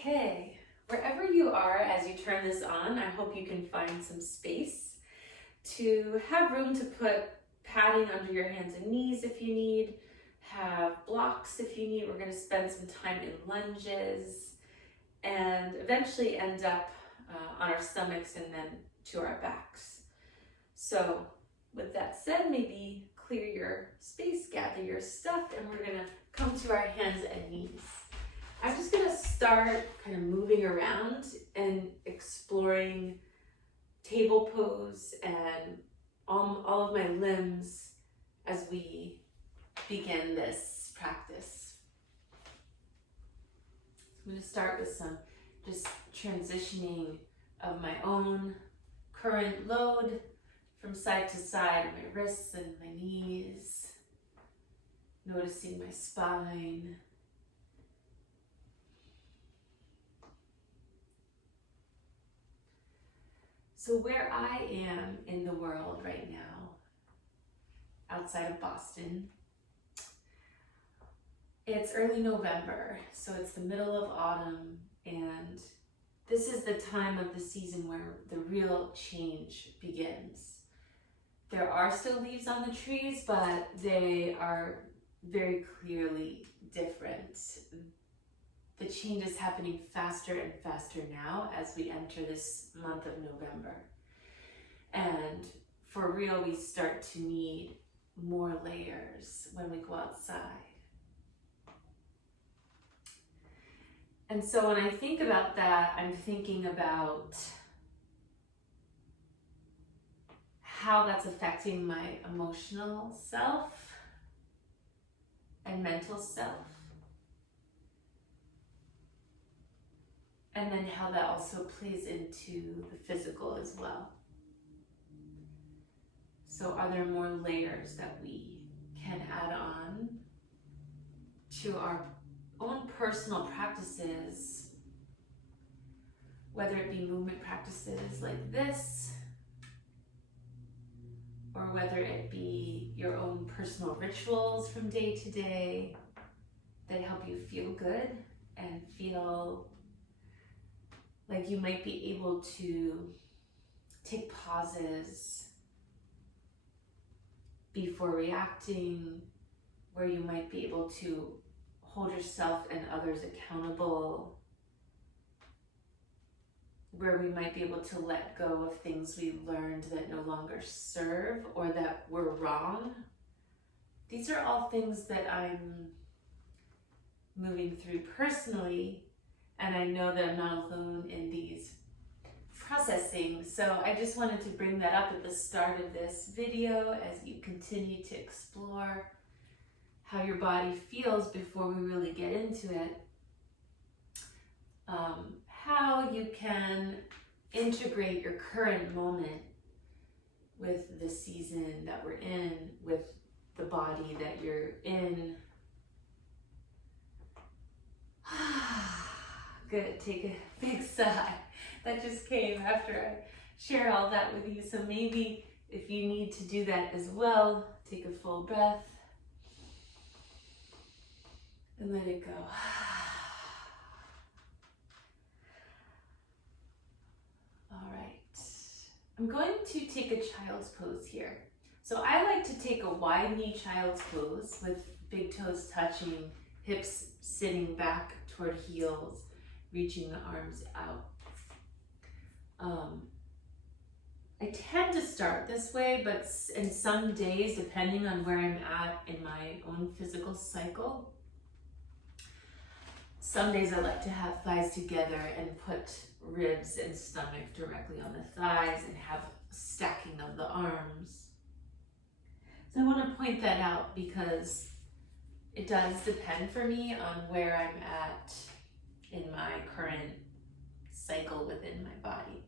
Okay, wherever you are as you turn this on, I hope you can find some space to have room to put padding under your hands and knees if you need, have blocks if you need. We're going to spend some time in lunges and eventually end up on our stomachs and then to our backs. So with that said, maybe clear your space, gather your stuff, and we're going to come to our hands and knees. I'm just going to start kind of moving around and exploring table pose and all of my limbs as we begin this practice. I'm going to start with some just transitioning of my own current load from side to side, my wrists and my knees, noticing my spine. So where I am in the world right now, outside of Boston, it's early November, so it's the middle of autumn, and this is the time of the season where the real change begins. There are still leaves on the trees, but they are very clearly different. The change is happening faster and faster now as we enter this month of November. And for real, we start to need more layers when we go outside. And so when I think about that, I'm thinking about how that's affecting my emotional self and mental self. And then how that also plays into the physical as well. So are there more layers that we can add on to our own personal practices, whether it be movement practices like this, or whether it be your own personal rituals from day to day that help you feel good and feel like you might be able to take pauses before reacting, where you might be able to hold yourself and others accountable, where we might be able to let go of things we learned that no longer serve or that were wrong. These are all things that I'm moving through personally, and I know that I'm not alone in these processing. So I just wanted to bring that up at the start of this video as you continue to explore how your body feels before we really get into it. How you can integrate your current moment with the season that we're in, with the body that you're in. Good, take a big sigh. That just came after I share all that with you. So maybe if you need to do that as well, take a full breath and let it go. All right, I'm going to take a child's pose here. So I like to take a wide knee child's pose with big toes touching, hips sitting back toward heels, reaching the arms out. I tend to start this way, but in some days, depending on where I'm at in my own physical cycle, some days I like to have thighs together and put ribs and stomach directly on the thighs and have stacking of the arms. So I want to point that out because it does depend for me on where I'm at in my current cycle within my body.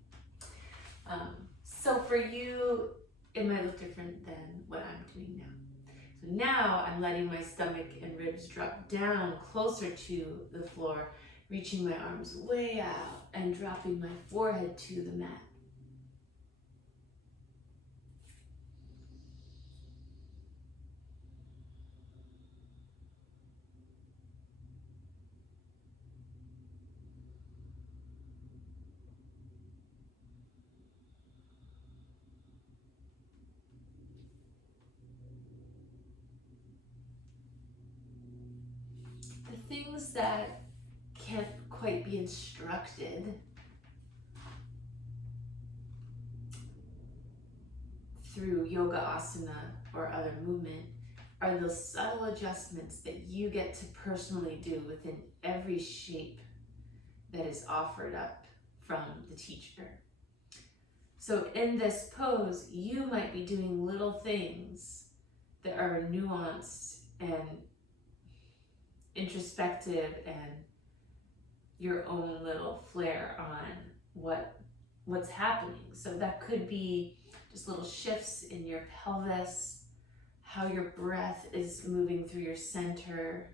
So for you, it might look different than what I'm doing now. So now I'm letting my stomach and ribs drop down closer to the floor, reaching my arms way out and dropping my forehead to the mat. those that can't quite be instructed through yoga asana or other movement are those subtle adjustments that you get to personally do within every shape that is offered up from the teacher. So in this pose, you might be doing little things that are nuanced and introspective and your own little flair on what's happening. So that could be just little shifts in your pelvis, how your breath is moving through your center,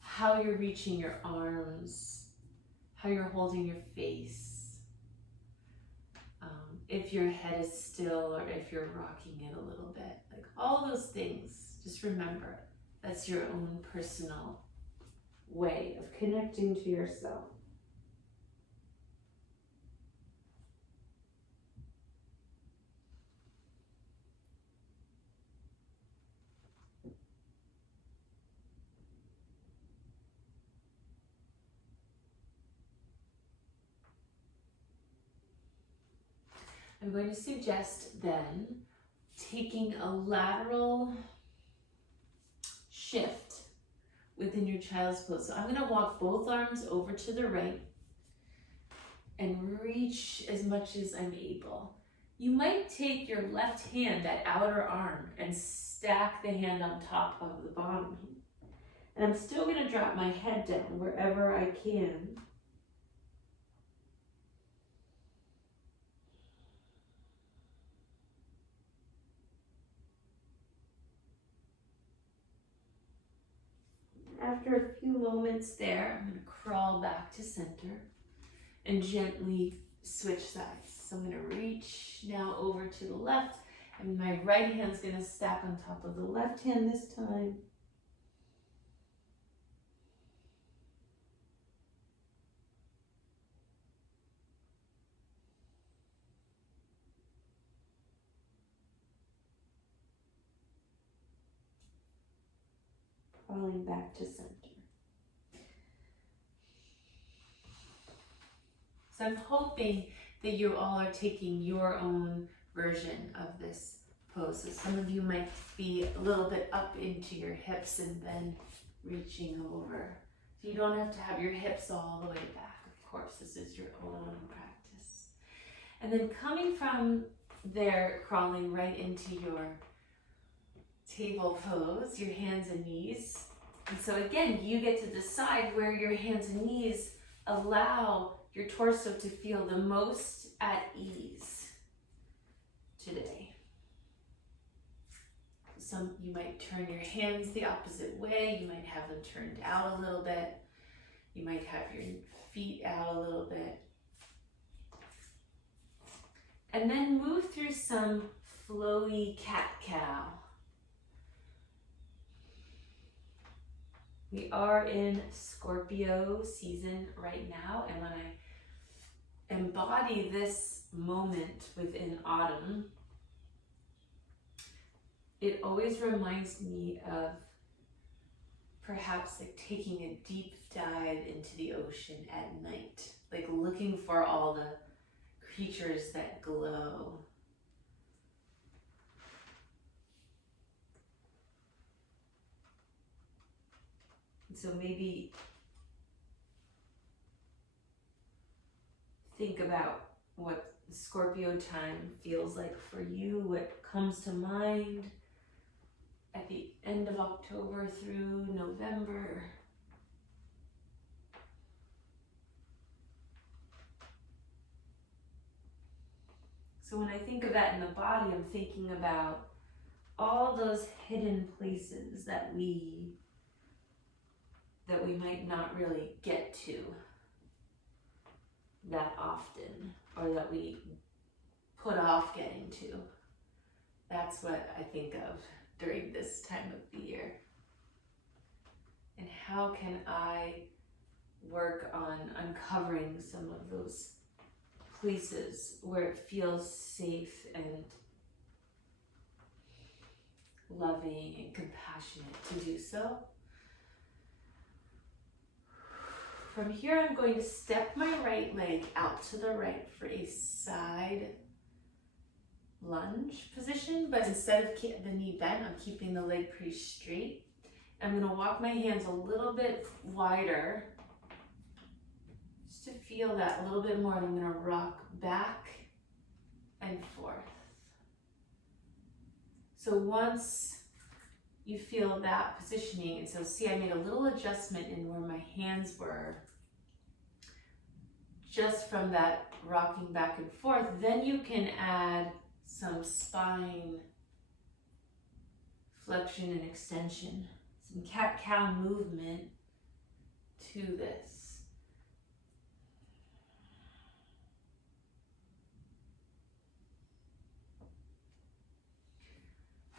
how you're reaching your arms, how you're holding your face. If your head is still or if you're rocking it a little bit, like all those things, just remember that's your own personal way of connecting to yourself. I'm going to suggest then taking a lateral shift within your child's pose. So I'm going to walk both arms over to the right and reach as much as I'm able. You might take your left hand, that outer arm, and stack the hand on top of the bottom. And I'm still going to drop my head down wherever I can. After a few moments there, I'm going to crawl back to center and gently switch sides. So I'm going to reach now over to the left, and my right hand's going to stack on top of the left hand this time. Crawling back to center. So I'm hoping that you all are taking your own version of this pose. So some of you might be a little bit up into your hips and then reaching over. So you don't have to have your hips all the way back. Of course, this is your own practice. And then coming from there, crawling right into your table pose, your hands and knees. And so again, you get to decide where your hands and knees allow your torso to feel the most at ease today. Some, you might turn your hands the opposite way. You might have them turned out a little bit. You might have your feet out a little bit. And then move through some flowy cat-cow. We are in Scorpio season right now, and when I embody this moment within autumn, it always reminds me of perhaps like taking a deep dive into the ocean at night, like looking for all the creatures that glow. So maybe think about what Scorpio time feels like for you, what comes to mind at the end of October through November. So when I think of that in the body, I'm thinking about all those hidden places that we might not really get to that often, or that we put off getting to. That's what I think of during this time of the year. And how can I work on uncovering some of those places where it feels safe and loving and compassionate to do so? From here, I'm going to step my right leg out to the right for a side lunge position, but instead of the knee bent, I'm keeping the leg pretty straight. I'm going to walk my hands a little bit wider just to feel that a little bit more. And I'm going to rock back and forth. So once you feel that positioning, and so see, I made a little adjustment in where my hands were just from that rocking back and forth. Then you can add some spine flexion and extension, some cat-cow movement to this.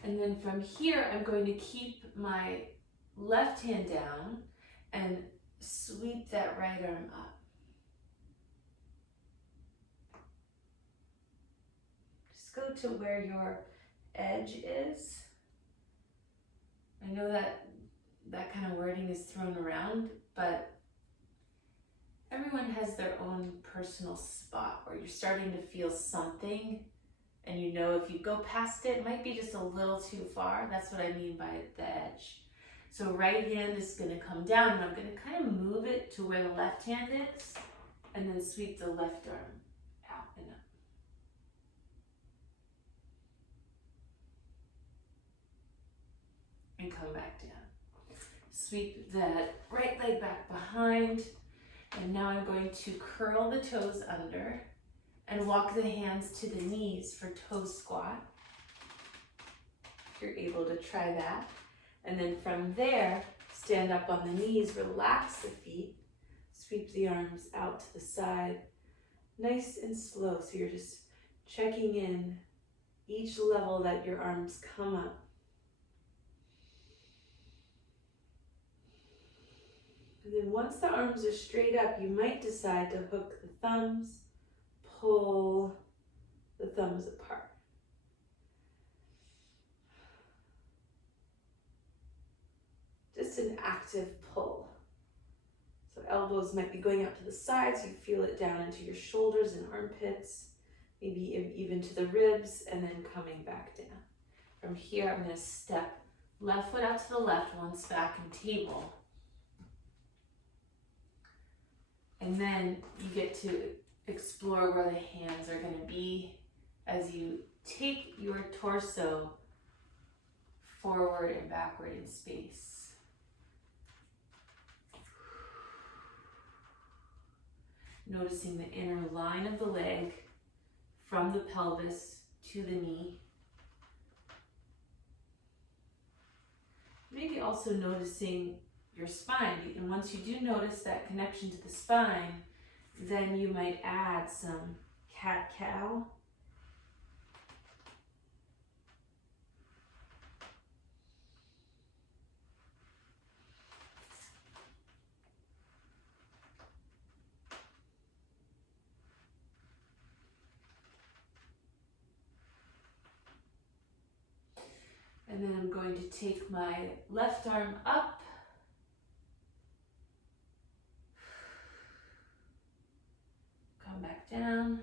And then from here, I'm going to keep my left hand down and sweep that right arm up. Just go to where your edge is. I know that kind of wording is thrown around, but everyone has their own personal spot where you're starting to feel something. And you know if you go past it, it might be just a little too far. That's what I mean by the edge. So right hand is going to come down, and I'm going to kind of move it to where the left hand is, and then sweep the left arm out and up. And come back down. Sweep that right leg back behind, and now I'm going to curl the toes under and walk the hands to the knees for toe squat. If you're able to try that. And then from there, stand up on the knees, relax the feet, sweep the arms out to the side, nice and slow. So you're just checking in each level that your arms come up. And then once the arms are straight up, you might decide to hook the thumbs, pull the thumbs apart. Just an active pull. So elbows might be going up to the sides. You feel it down into your shoulders and armpits, maybe even to the ribs, and then coming back down. From here, I'm going to step left foot out to the left, once back and table. And then you get to explore where the hands are going to be as you take your torso forward and backward in space. Noticing the inner line of the leg from the pelvis to the knee. Maybe also noticing your spine. And once you do notice that connection to the spine, then you might add some cat-cow. And then I'm going to take my left arm up. Come back down.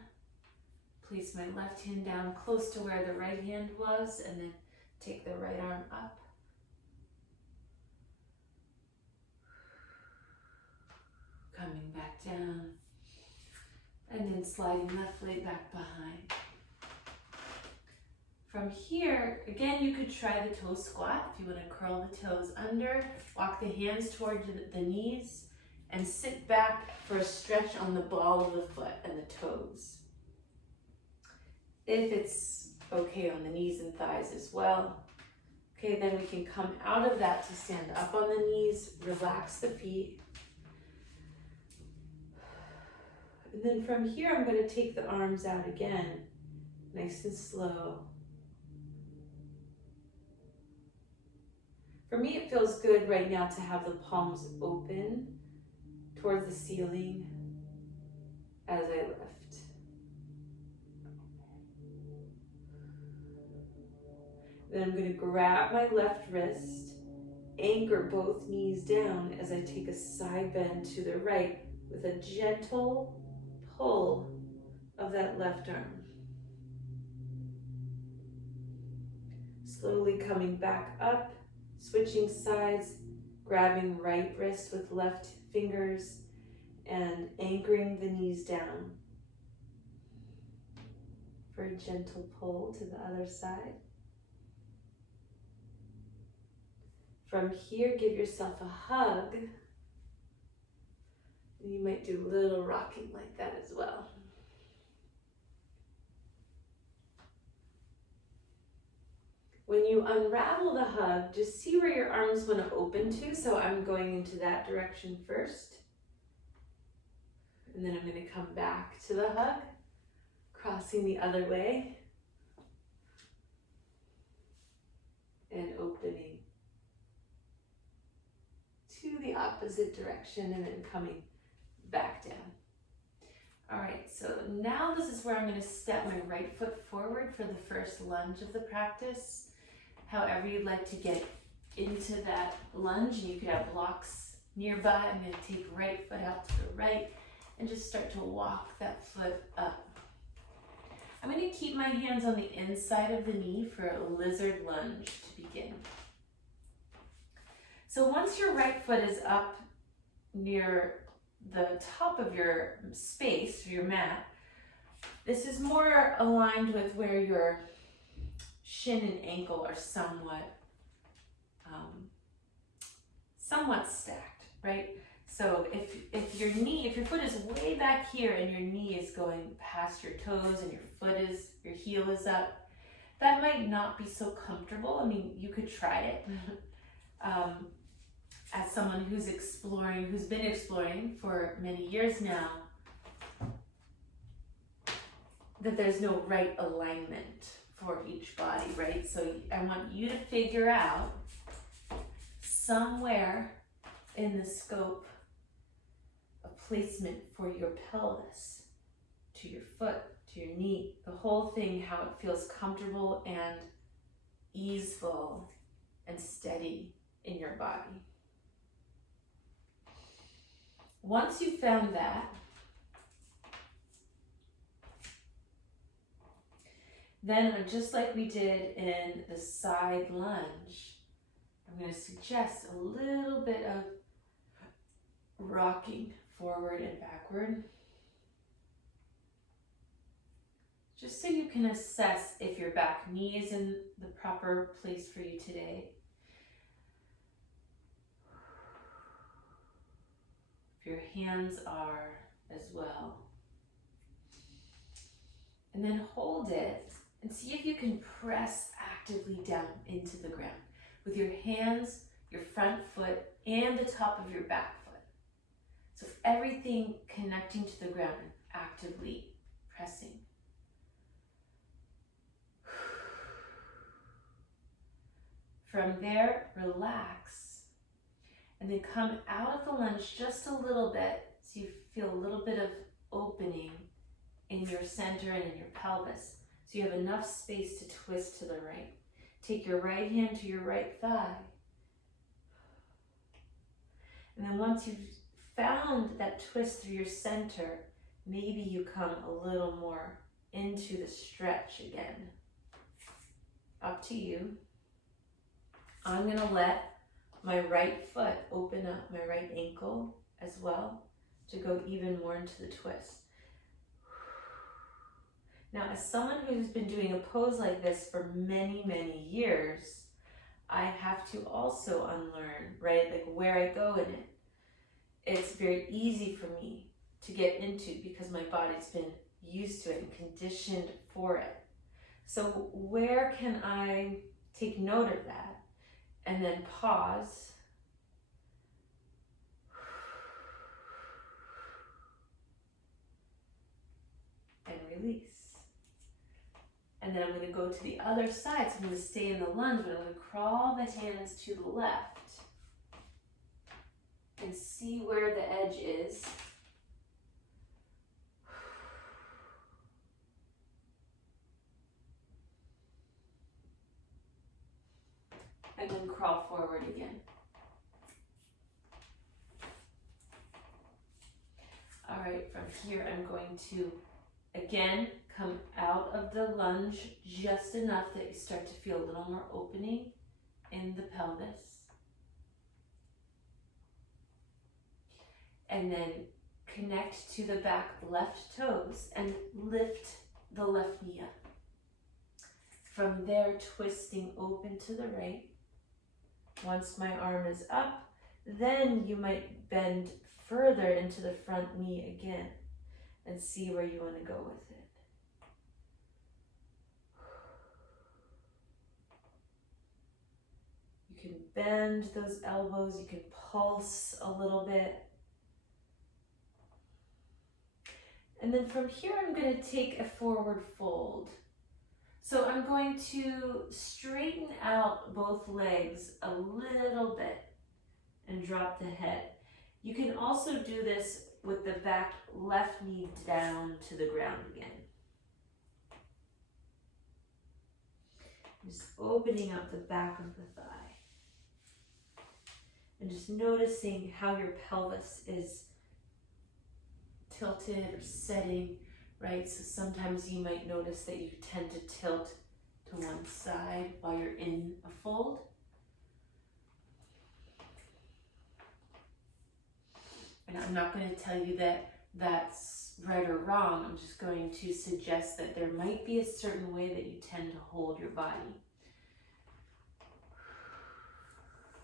Place my left hand down close to where the right hand was, and then take the right arm up. Coming back down. And then sliding left leg back behind. From here, again, you could try the toe squat if you want to curl the toes under, walk the hands toward the knees, and sit back for a stretch on the ball of the foot and the toes. If it's okay on the knees and thighs as well. Okay, then we can come out of that to stand up on the knees, relax the feet. And then from here, I'm going to take the arms out again, nice and slow. For me, it feels good right now to have the palms open towards the ceiling as I lift. Then I'm going to grab my left wrist, anchor both knees down as I take a side bend to the right, with a gentle pull of that left arm. Slowly coming back up, switching sides, grabbing right wrist with left fingers and anchoring the knees down for a gentle pull to the other side. From here, give yourself a hug. And you might do a little rocking like that as well. When you unravel the hug, just see where your arms want to open to. So I'm going into that direction first. And then I'm going to come back to the hug, crossing the other way. And opening to the opposite direction and then coming back down. All right, so now this is where I'm going to step my right foot forward for the first lunge of the practice. However you'd like to get into that lunge, and you could have blocks nearby. I'm going to take right foot out to the right and just start to walk that foot up. I'm going to keep my hands on the inside of the knee for a lizard lunge to begin. So once your right foot is up near the top of your space, your mat, this is more aligned with where your shin and ankle are somewhat stacked, right? So if your foot is way back here and your knee is going past your toes and your heel is up, that might not be so comfortable. I mean, you could try it. As someone who's been exploring for many years now, that there's no right alignment for each body, right? So I want you to figure out somewhere in the scope a placement for your pelvis, to your foot, to your knee, the whole thing, how it feels comfortable and easeful and steady in your body. Once you've found that, then just like we did in the side lunge, I'm going to suggest a little bit of rocking forward and backward, just so you can assess if your back knee is in the proper place for you today. If your hands are as well. And then hold it and see if you can press actively down into the ground with your hands, your front foot, and the top of your back foot. So everything connecting to the ground and actively pressing. From there, relax. And then come out of the lunge just a little bit so you feel a little bit of opening in your center and in your pelvis. So you have enough space to twist to the right. Take your right hand to your right thigh. And then once you've found that twist through your center, maybe you come a little more into the stretch again. Up to you. I'm going to let my right foot open up, my right ankle as well, to go even more into the twist. Now, as someone who's been doing a pose like this for many, many years, I have to also unlearn, right? Like where I go in it. It's very easy for me to get into because my body's been used to it and conditioned for it. So where can I take note of that? And then pause. And release. And then I'm going to go to the other side. So I'm going to stay in the lunge, but I'm going to crawl the hands to the left and see where the edge is. And then crawl forward again. right, from here I'm going to, again, come out of the lunge just enough that you start to feel a little more opening in the pelvis. And then connect to the back left toes and lift the left knee up. From there, twisting open to the right. Once my arm is up, then you might bend further into the front knee again and see where you want to go with it. You can bend those elbows, you can pulse a little bit. And then from here, I'm going to take a forward fold. So I'm going to straighten out both legs a little bit and drop the head. You can also do this with the back left knee down to the ground again. Just opening up the back of the thigh. And just noticing how your pelvis is tilted or setting, right? So sometimes you might notice that you tend to tilt to one side while you're in a fold. And I'm not going to tell you that that's right or wrong. I'm just going to suggest that there might be a certain way that you tend to hold your body.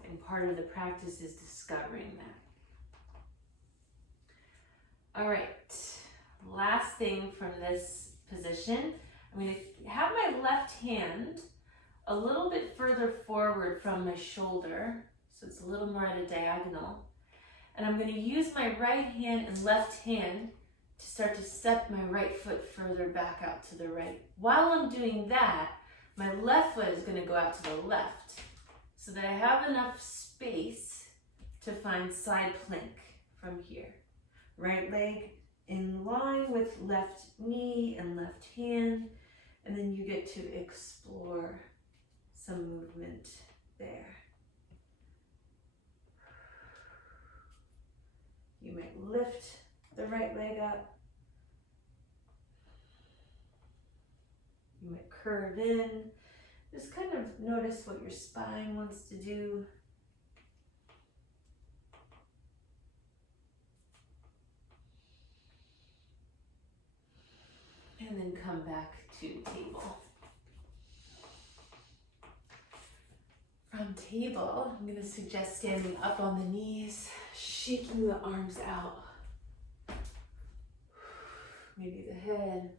And part of the practice is discovering that. All right, last thing from this position, I'm going to have my left hand a little bit further forward from my shoulder, so it's a little more at a diagonal. And I'm going to use my right hand and left hand to start to step my right foot further back out to the right. While I'm doing that, my left foot is going to go out to the left so that I have enough space to find side plank from here. Right leg in line with left knee and left hand, and then you get to explore some movement there. You might lift the right leg up. You might curve in. Just kind of notice what your spine wants to do. And then come back to table. From table, I'm going to suggest standing up on the knees, shaking the arms out. Maybe the head.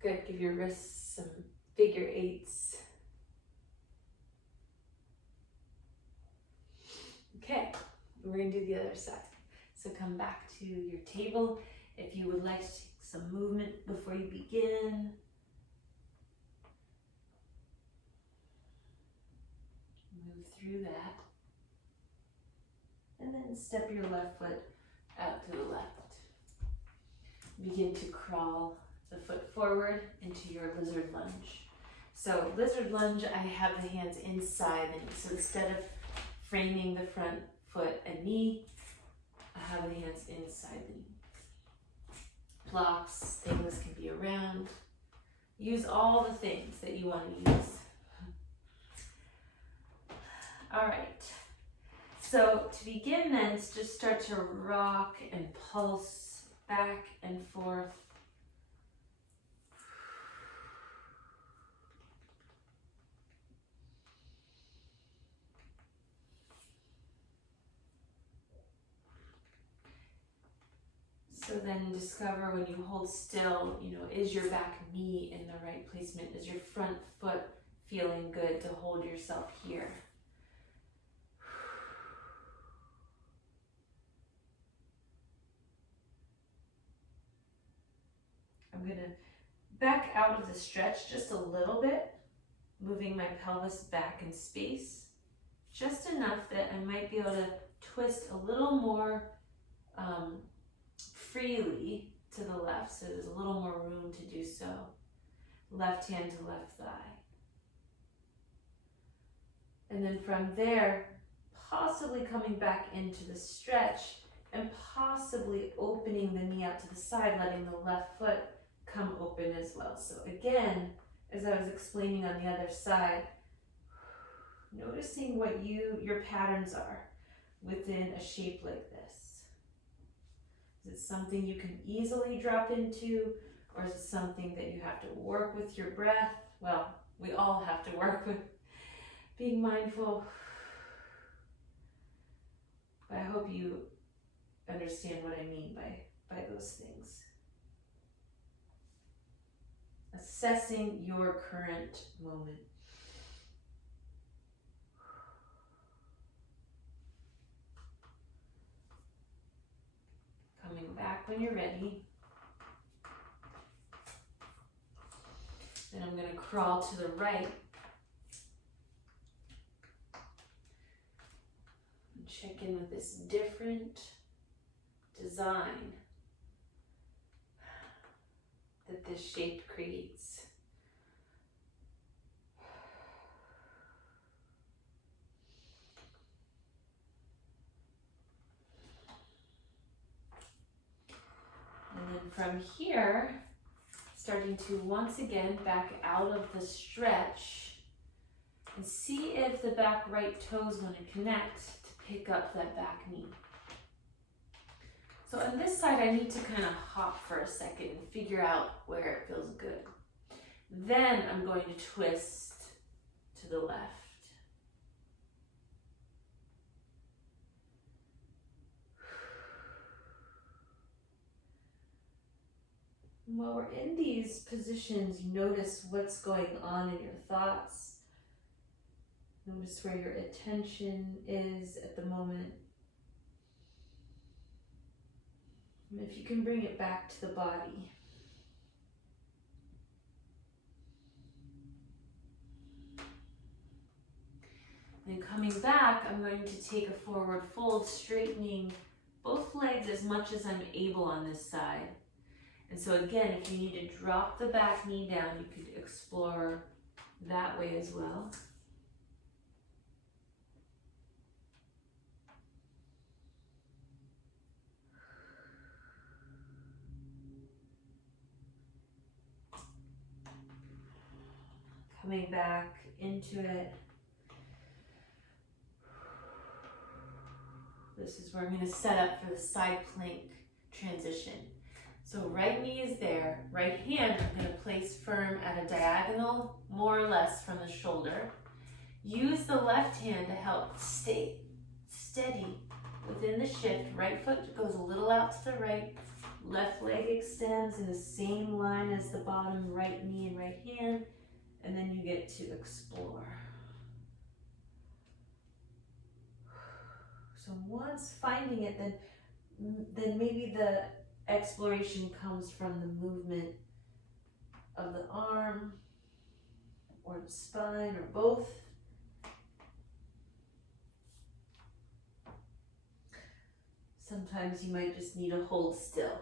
Good, give your wrists some figure eights. Okay. We're going to do the other side. So come back to your table. If you would like to take some movement before you begin. Move through that. And then step your left foot out to the left. Begin to crawl the foot forward into your lizard lunge. So lizard lunge, I have the hands inside the knee. So instead of framing the front foot and knee, I have the hands inside the knee. Blocks, things can be around. Use all the things that you want to use. All right. So to begin then, just start to rock and pulse back and forth. So then discover when you hold still, is your back knee in the right placement? Is your front foot feeling good to hold yourself here? I'm going to back out of the stretch just a little bit, moving my pelvis back in space, just enough that I might be able to twist a little more freely to the left, so there's a little more room to do so. Left hand to left thigh. And then from there, possibly coming back into the stretch and possibly opening the knee out to the side, letting the left foot come open as well. So again, as I was explaining on the other side, noticing what your patterns are within a shape like this. Is it something you can easily drop into, or is it something that you have to work with your breath? Well, we all have to work with being mindful. But I hope you understand what I mean by those things. Assessing your current moment. Coming back when you're ready. Then I'm going to crawl to the right. And check in with this different design that this shape creates. And then from here, starting to once again back out of the stretch and see if the back right toes want to connect to pick up that back knee. So on this side, I need to kind of hop for a second and figure out where it feels good. Then I'm going to twist to the left. While we're in these positions, notice what's going on in your thoughts. Notice where your attention is at the moment. And if you can bring it back to the body. Then coming back, I'm going to take a forward fold, straightening both legs as much as I'm able on this side. And so again, if you need to drop the back knee down, you could explore that way as well. Coming back into it. This is where I'm going to set up for the side plank transition. So right knee is there, right hand I'm going to place firm at a diagonal, more or less from the shoulder. Use the left hand to help stay steady within the shift. Right foot goes a little out to the right, left leg extends in the same line as the bottom right knee and right hand, and then you get to explore. So once finding it, then maybe the exploration comes from the movement of the arm or the spine or both. Sometimes you might just need to hold still.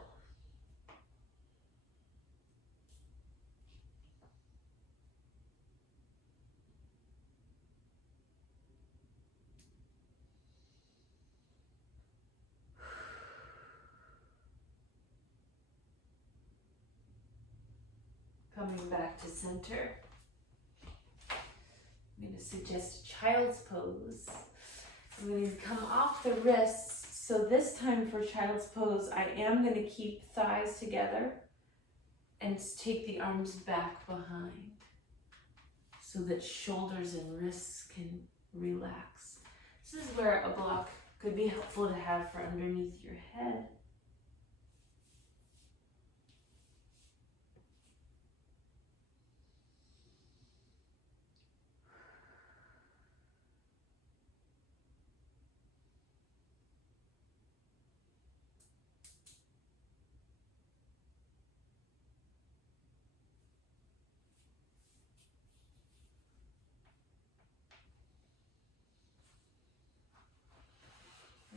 Coming back to center. I'm going to suggest child's pose. I'm going to come off the wrists. So this time for child's pose, I am going to keep thighs together and take the arms back behind so that shoulders and wrists can relax. This is where a block could be helpful to have for underneath your head.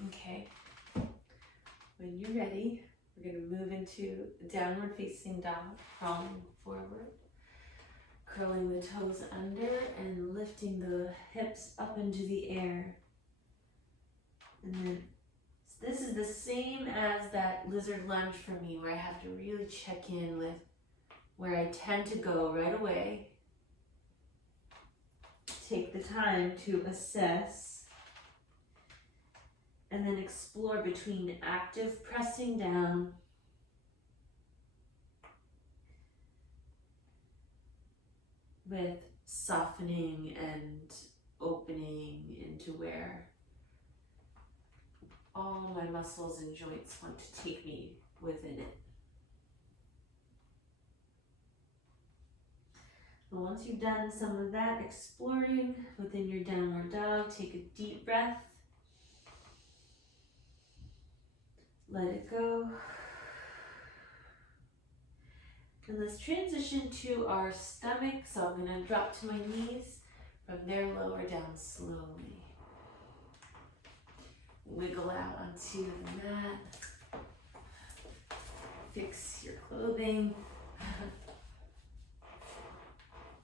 Okay, when you're ready, we're going to move into downward facing dog, crawling forward, curling the toes under and lifting the hips up into the air. And then so this is the same as that lizard lunge for me, where I have to really check in with where I tend to go right away. Take the time to assess and then explore between active pressing down with softening and opening into where all my muscles and joints want to take me within it. But once you've done some of that exploring within your downward dog, take a deep breath. Let it go. And let's transition to our stomach. So I'm going to drop to my knees. From there, lower down slowly. Wiggle out onto the mat. Fix your clothing.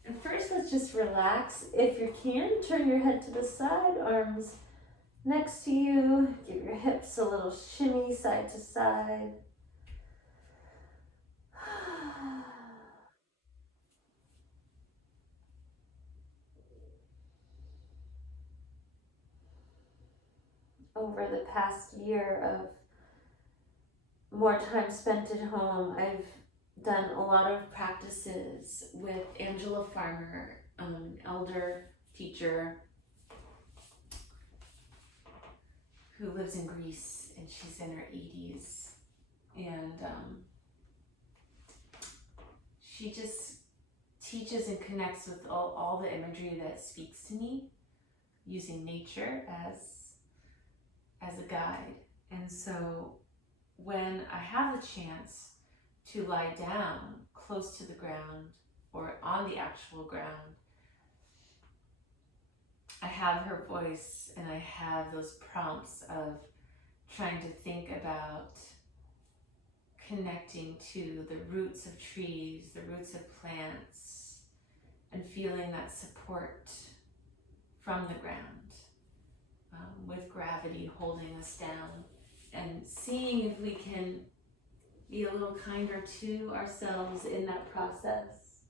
And first, let's just relax. If you can, turn your head to the side, arms next to you. Give your hips a little shimmy side to side. Over the past year of more time spent at home, I've done a lot of practices with Angela Farmer, elder teacher who lives in Greece, and she's in her 80s. And she just teaches and connects with all the imagery that speaks to me, using nature as a guide. And so when I have the chance to lie down close to the ground or on the actual ground, I have her voice and I have those prompts of trying to think about connecting to the roots of trees, the roots of plants, and feeling that support from the ground, with gravity holding us down, and seeing if we can be a little kinder to ourselves in that process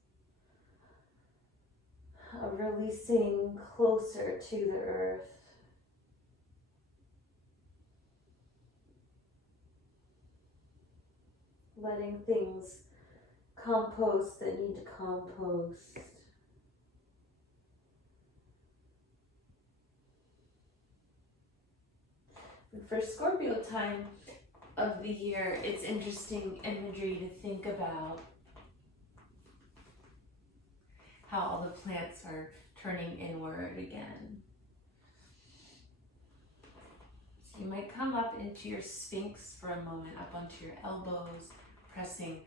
of releasing closer to the earth. Letting things compost that need to compost. And for Scorpio time of the year, it's interesting imagery to think about how all the plants are turning inward again. So you might come up into your sphinx for a moment, up onto your elbows, pressing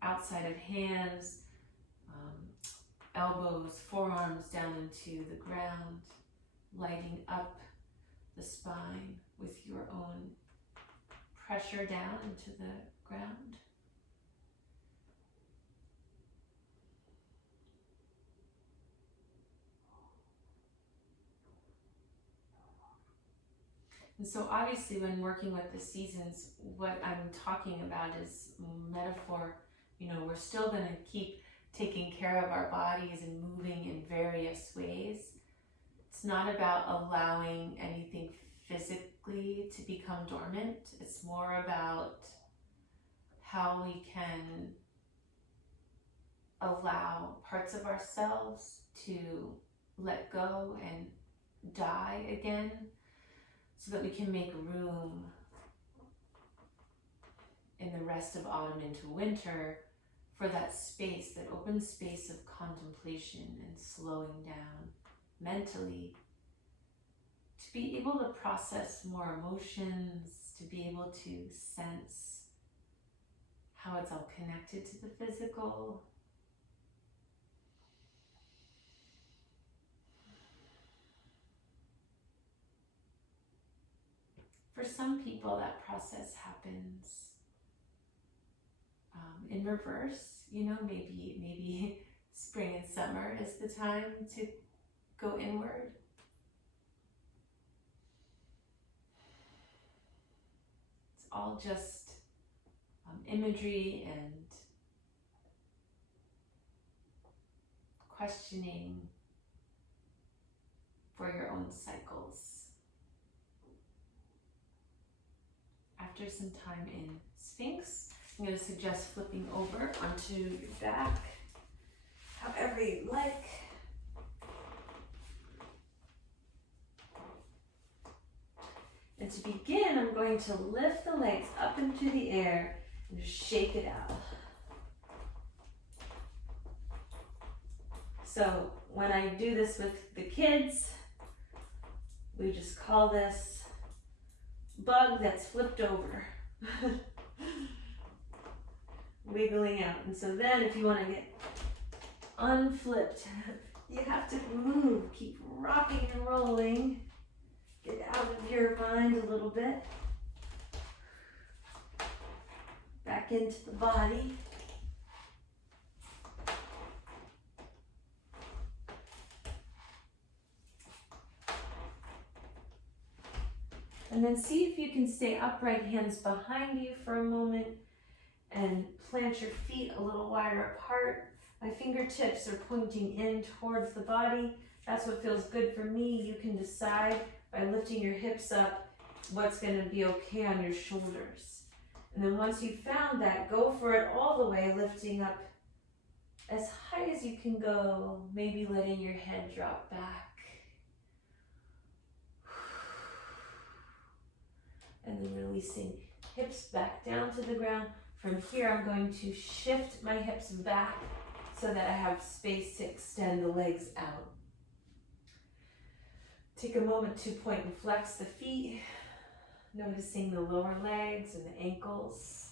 outside of hands, elbows, forearms down into the ground, lighting up the spine with your own pressure down into the ground. And so obviously when working with the seasons, what I'm talking about is metaphor. You know, we're still going to keep taking care of our bodies and moving in various ways. It's not about allowing anything physically to become dormant. It's more about how we can allow parts of ourselves to let go and die again, so that we can make room in the rest of autumn into winter for that space, that open space of contemplation and slowing down mentally, to be able to process more emotions, to be able to sense how it's all connected to the physical. For some people, that process happens in reverse. You know, maybe spring and summer is the time to go inward. all just imagery and questioning for your own cycles. After some time in Sphinx, I'm going to suggest flipping over onto your back, however you like. And to begin, I'm going to lift the legs up into the air and just shake it out. So when I do this with the kids, we just call this bug that's flipped over. Wiggling out. And so then if you want to get unflipped, you have to move, keep rocking and rolling. Get out of your mind a little bit. Back into the body. And then see if you can stay upright, hands behind you for a moment, and plant your feet a little wider apart. My fingertips are pointing in towards the body. That's what feels good for me. You can decide by lifting your hips up what's going to be okay on your shoulders. And then once you've found that, go for it all the way, lifting up as high as you can go, maybe letting your head drop back. And then releasing hips back down to the ground. From here, I'm going to shift my hips back so that I have space to extend the legs out. Take a moment to point and flex the feet, noticing the lower legs and the ankles.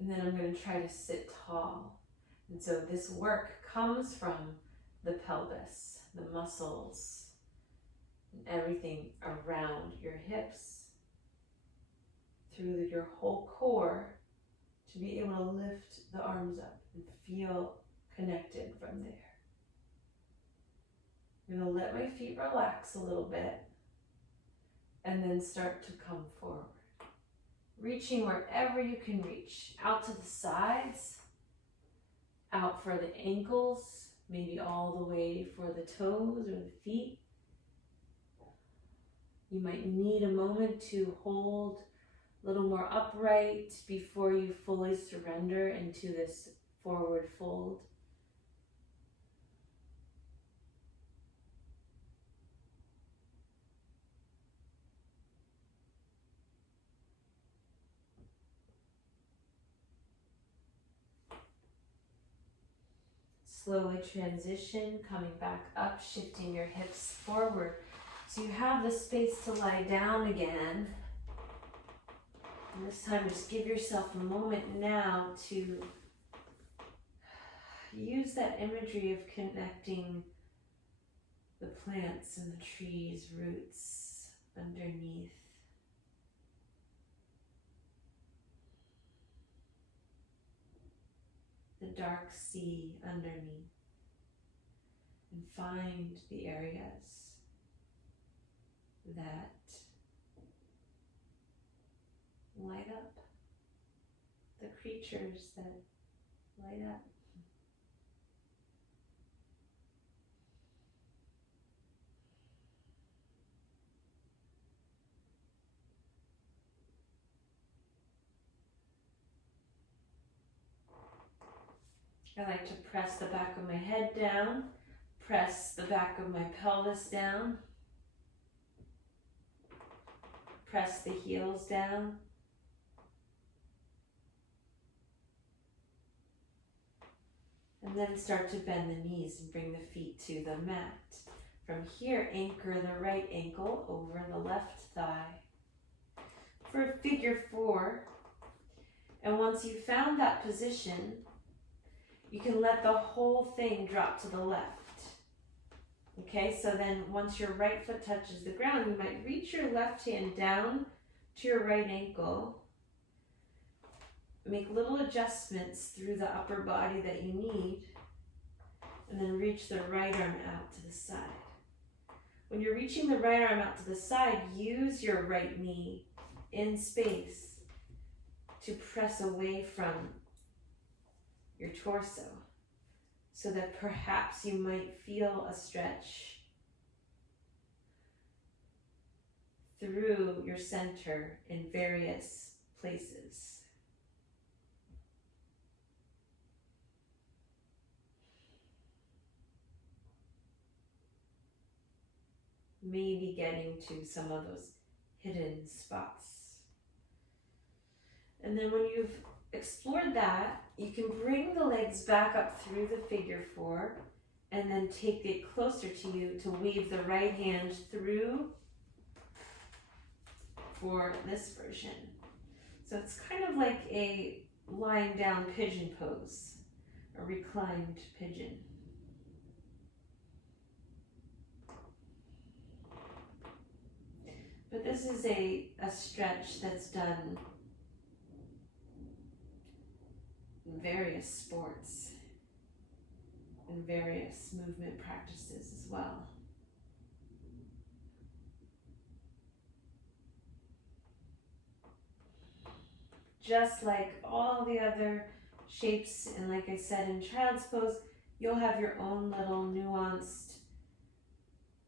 And then I'm going to try to sit tall. And so this work comes from the pelvis, the muscles, and everything around your hips, through your whole core, to be able to lift the arms up and feel connected from there. I'm going to let my feet relax a little bit and then start to come forward. Reaching wherever you can reach, out to the sides, out for the ankles, maybe all the way for the toes or the feet. You might need a moment to hold a little more upright before you fully surrender into this forward fold. Slowly transition, coming back up, shifting your hips forward. So you have the space to lie down again. And this time, just give yourself a moment now to use that imagery of connecting the plants and the trees, roots underneath. The dark sea underneath, and find the areas that light up, the creatures that light up. I like to press the back of my head down, press the back of my pelvis down, press the heels down. And then start to bend the knees and bring the feet to the mat. From here, anchor the right ankle over the left thigh for figure 4. And once you've found that position, you can let the whole thing drop to the left. Okay, so then once your right foot touches the ground, you might reach your left hand down to your right ankle. Make little adjustments through the upper body that you need, and then reach the right arm out to the side. When you're reaching the right arm out to the side, use your right knee in space to press away from your torso so that perhaps you might feel a stretch through your center in various places. Maybe getting to some of those hidden spots. And then when you've explored that, you can bring the legs back up through the figure four and then take it closer to you to weave the right hand through for this version. So it's kind of like a lying down pigeon pose, a reclined pigeon. But this is a stretch that's done in various sports and various movement practices as well. Just like all the other shapes, and like I said in child's pose, you'll have your own little nuanced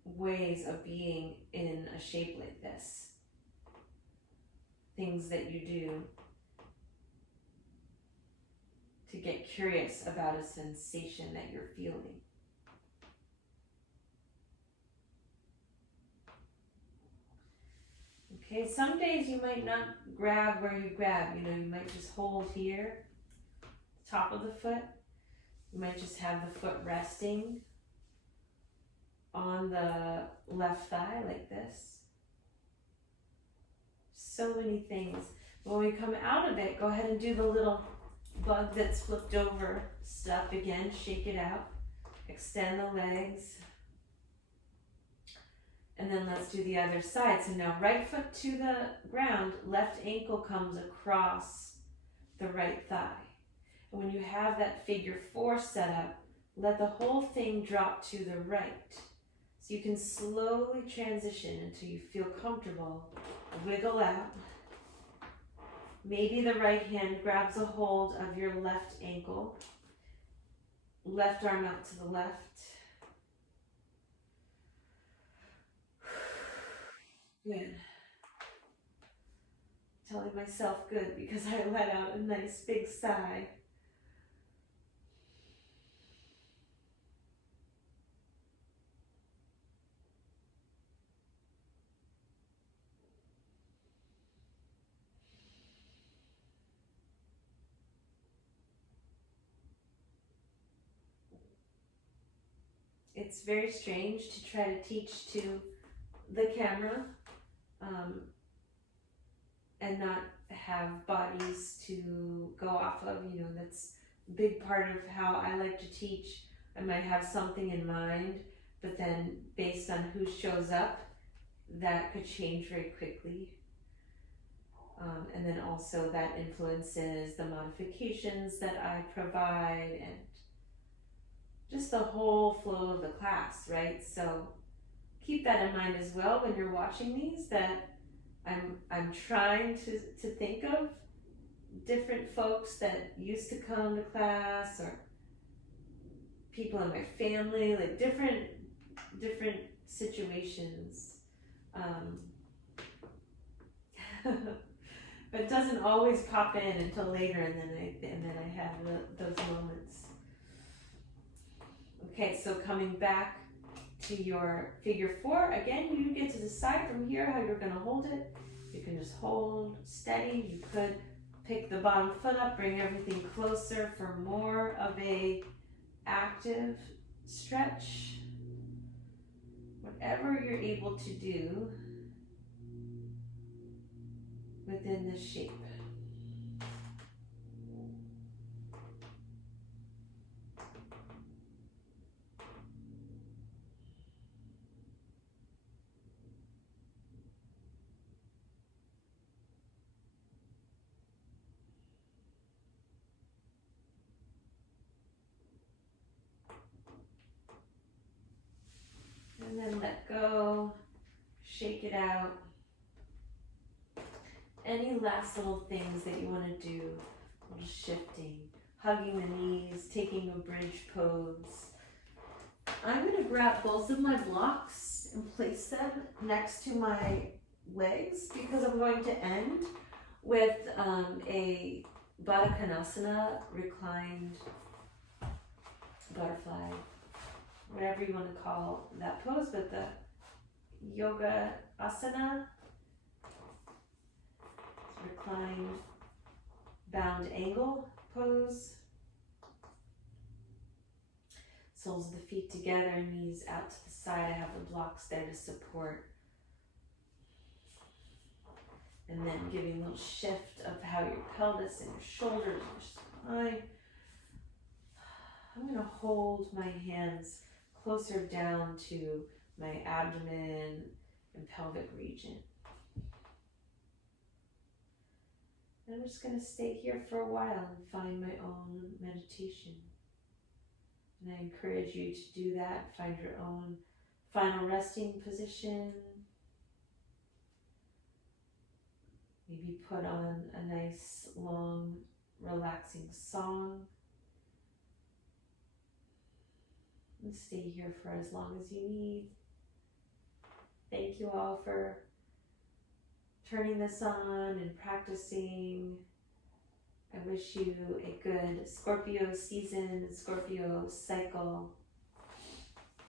ways of being in a shape like this. Things that you do to get curious about a sensation that you're feeling. Okay, some days you might not grab where you grab, you might just hold here, top of the foot. You might just have the foot resting on the left thigh like this. So many things. When we come out of it, go ahead and do the little bug that's flipped over stuff again. Shake it out. Extend the legs. And then let's do the other side. So now right foot to the ground, left ankle comes across the right thigh. And when you have that figure four set up, let the whole thing drop to the right. So you can slowly transition until you feel comfortable. Wiggle out. Maybe the right hand grabs a hold of your left ankle. Left arm out to the left. Good. Telling myself good because I let out a nice big sigh. It's very strange to try to teach to the camera and not have bodies to go off of. That's a big part of how I like to teach. I might have something in mind, but then based on who shows up, that could change very quickly. And then also that influences the modifications that I provide and just the whole flow of the class, right? So keep that in mind as well when you're watching these, that I'm trying to think of different folks that used to come to class or people in my family, like different situations. But it doesn't always pop in until later, and then I have those moments. Okay, so coming back to your figure four, again, you get to decide from here how you're going to hold it. You can just hold steady. You could pick the bottom foot up, bring everything closer for more of a active stretch. Whatever you're able to do within this shape. And And then let go, shake it out. Any last little things that you want to do, a little shifting, hugging the knees, taking a bridge pose. I'm going to grab both of my blocks and place them next to my legs because I'm going to end with a Baddha Konasana, reclined butterfly, whatever you want to call that pose, but the yoga asana, reclined bound angle pose. Soles of the feet together, knees out to the side. I have the blocks there to support. And then giving a little shift of how your pelvis and your shoulders, your spine. I'm going to hold my hands closer down to my abdomen and pelvic region. And I'm just going to stay here for a while and find my own meditation. And I encourage you to do that. Find your own final resting position. Maybe put on a nice, long, relaxing song. And stay here for as long as you need. Thank you all for turning this on and practicing. I wish you a good Scorpio season and Scorpio cycle.